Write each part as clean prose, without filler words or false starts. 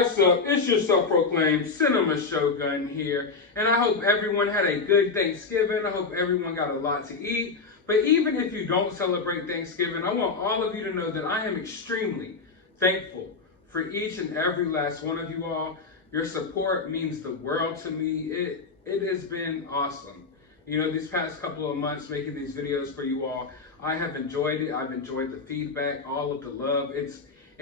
What's up? It's your self-proclaimed Cinema Shogun here, and I hope everyone had a good Thanksgiving. I hope everyone got a lot to eat. But even if you don't celebrate Thanksgiving, I want all of you to know that I am extremely thankful for each and every last one of you all. Your support means the world to me. It has been awesome. You know, these past couple of months making these videos for you all, I have enjoyed it. I've enjoyed the feedback, all of the love.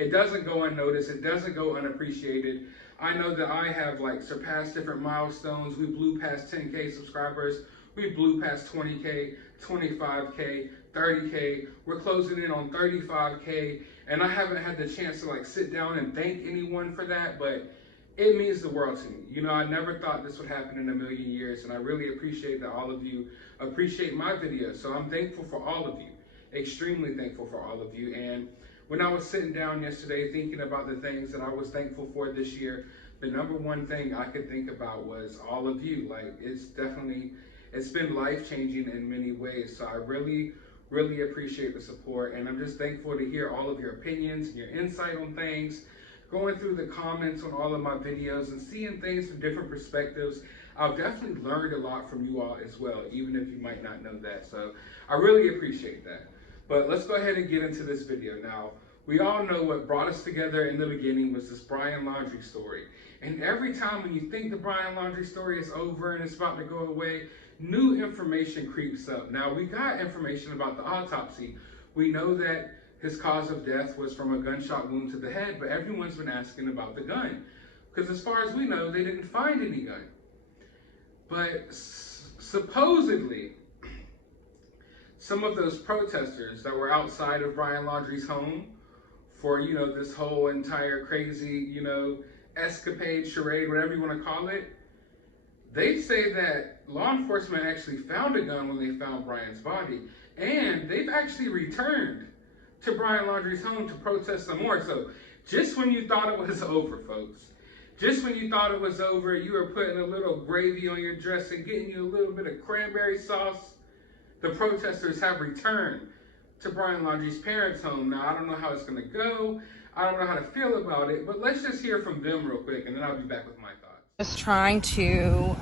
It doesn't go unnoticed. It doesn't go unappreciated. I know that I have surpassed different milestones. We blew past 10K subscribers. We blew past 20K, 25K, 30K. We're closing in on 35K. And I haven't had the chance to sit down and thank anyone for that, but it means the world to me. You know, I never thought this would happen in a million years, and I really appreciate that all of you appreciate my videos. So I'm thankful for all of you, extremely thankful for all of you. And when I was sitting down yesterday thinking about the things that I was thankful for this year, the number one thing I could think about was all of you. It's been life-changing in many ways. So I really appreciate the support, and I'm just thankful to hear all of your opinions and your insight on things, going through the comments on all of my videos and seeing things from different perspectives. I've definitely learned a lot from you all as well, even if you might not know that. So I really appreciate that. But let's go ahead and get into this video. Now, we all know what brought us together in the beginning was this Brian Laundrie story. And every time when you think the Brian Laundrie story is over and it's about to go away, new information creeps up. Now, we got information about the autopsy. We know that his cause of death was from a gunshot wound to the head, but everyone's been asking about the gun. Because as far as we know, they didn't find any gun. But supposedly, some of those protesters that were outside of Brian Laundrie's home for, this whole entire crazy, escapade, charade, whatever you want to call it, they say that law enforcement actually found a gun when they found Brian's body. And they've actually returned to Brian Laundrie's home to protest some more. So just when you thought it was over, folks, just when you thought it was over, you were putting a little gravy on your dress and getting you a little bit of cranberry sauce, the protesters have returned to Brian Laundrie's parents' home. Now, I don't know how it's going to go. I don't know how to feel about it, but let's just hear from them real quick, and then I'll be back with my thoughts. Just trying to,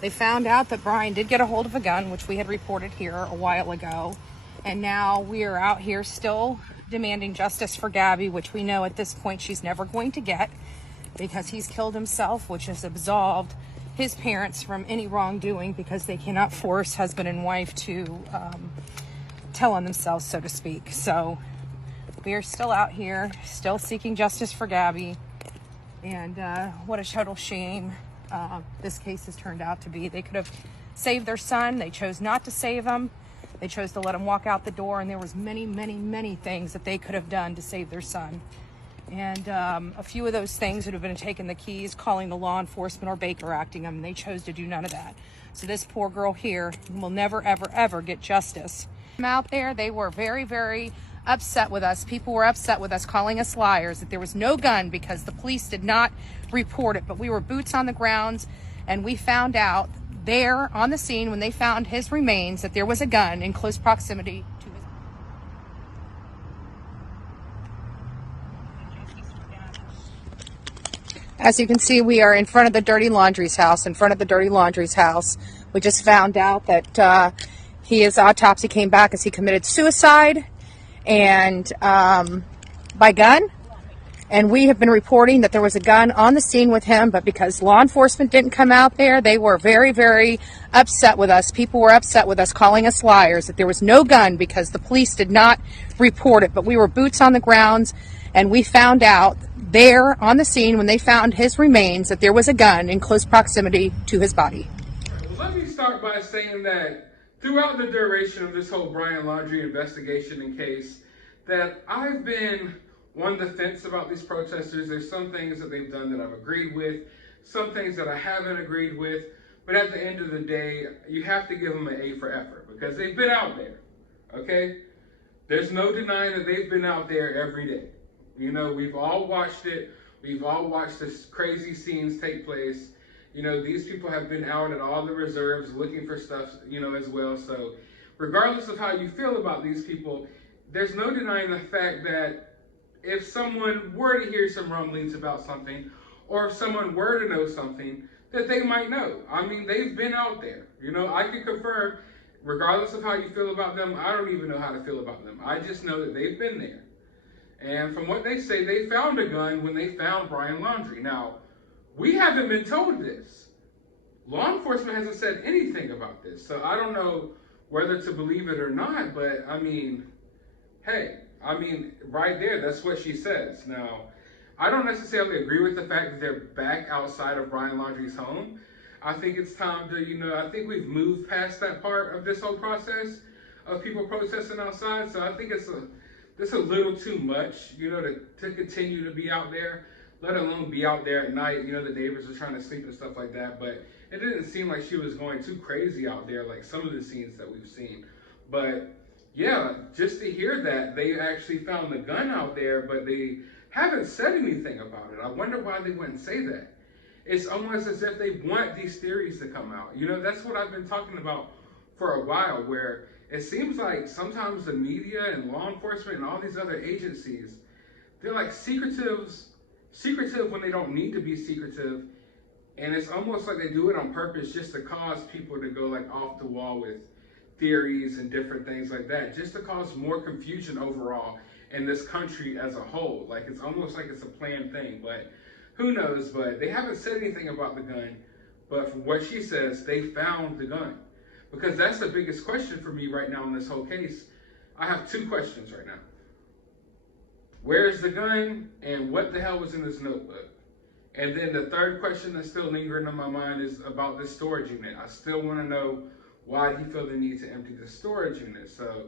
they found out that Brian did get a hold of a gun, which we had reported here a while ago. And now we are out here still demanding justice for Gabby, which we know at this point she's never going to get because he's killed himself, which has absolved his parents from any wrongdoing because they cannot force husband and wife to tell on themselves, so to speak. So we are still out here, still seeking justice for Gabby. And what a total shame this case has turned out to be. They could have saved their son. They chose not to save him. They chose to let him walk out the door, and there was many things that they could have done to save their son. And a few of those things would have been taking the keys, calling the law enforcement, or Baker acting them. They chose to do none of that. So this poor girl here will never, ever get justice. Out there, they were very upset with us. People were upset with us, calling us liars, that there was no gun because the police did not report it. But we were boots on the grounds, and we found out there on the scene when they found his remains that there was a gun in close proximity to his. As you can see, we are in front of the Dirty Laundrie's house. We just found out that his autopsy came back as he committed suicide and by gun. And we have been reporting that there was a gun on the scene with him, but because law enforcement didn't come out there, they were very upset with us. People were upset with us, calling us liars, that there was no gun because the police did not report it. But we were boots on the grounds, and we found out there on the scene when they found his remains that there was a gun in close proximity to his body. Well, let me start by saying that throughout the duration of this whole Brian Laundrie investigation and case, that I've been on the fence about these protesters. There's some things that they've done that I've agreed with, some things that I haven't agreed with, but at the end of the day, you have to give them an A for effort because they've been out there, okay? There's no denying that they've been out there every day. You know, we've all watched it. We've all watched this crazy scenes take place. You know, these people have been out at all the reserves looking for stuff, as well. So regardless of how you feel about these people, there's no denying the fact that if someone were to hear some rumblings about something, or if someone were to know something that they might know. I mean, they've been out there. You know, I can confirm, regardless of how you feel about them, I don't even know how to feel about them. I just know that they've been there. And from what they say, they found a gun when they found Brian Laundrie. Now, we haven't been told this. Law enforcement hasn't said anything about this. So I don't know whether to believe it or not, but I mean, hey, right there, that's what she says. Now, I don't necessarily agree with the fact that they're back outside of Brian Laundrie's home. I think it's time to, I think we've moved past that part of this whole process of people protesting outside. So I think it's a little too much, to continue to be out there, let alone be out there at night. The neighbors are trying to sleep and stuff like that. But it didn't seem like she was going too crazy out there like some of the scenes that we've seen. But yeah, just to hear that they actually found the gun out there, but they haven't said anything about it. I wonder why they wouldn't say that. It's almost as if they want these theories to come out. That's what I've been talking about for a while, where it seems like sometimes the media and law enforcement and all these other agencies, they're like secretive when they don't need to be secretive. And it's almost like they do it on purpose just to cause people to go like off the wall with theories and different things like that, just to cause more confusion overall in this country as a whole. Like, it's almost like it's a planned thing, but who knows? But they haven't said anything about the gun. But from what she says, they found the gun. Because that's the biggest question for me right now in this whole case. I have two questions right now. Where's the gun, and what the hell was in this notebook? And then the third question that's still lingering on my mind is about this storage unit. I still want to know, why did he feel the need to empty the storage unit? So,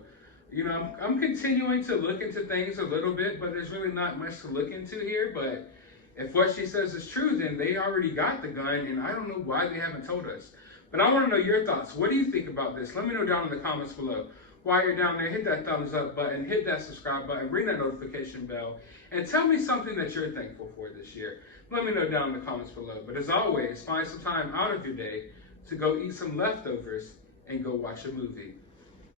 I'm continuing to look into things a little bit, but there's really not much to look into here. But if what she says is true, then they already got the gun, and I don't know why they haven't told us. But I want to know your thoughts. What do you think about this? Let me know down in the comments below. While you're down there, hit that thumbs up button, hit that subscribe button, ring that notification bell, and tell me something that you're thankful for this year. Let me know down in the comments below. But as always, find some time out of your day to go eat some leftovers and go watch a movie.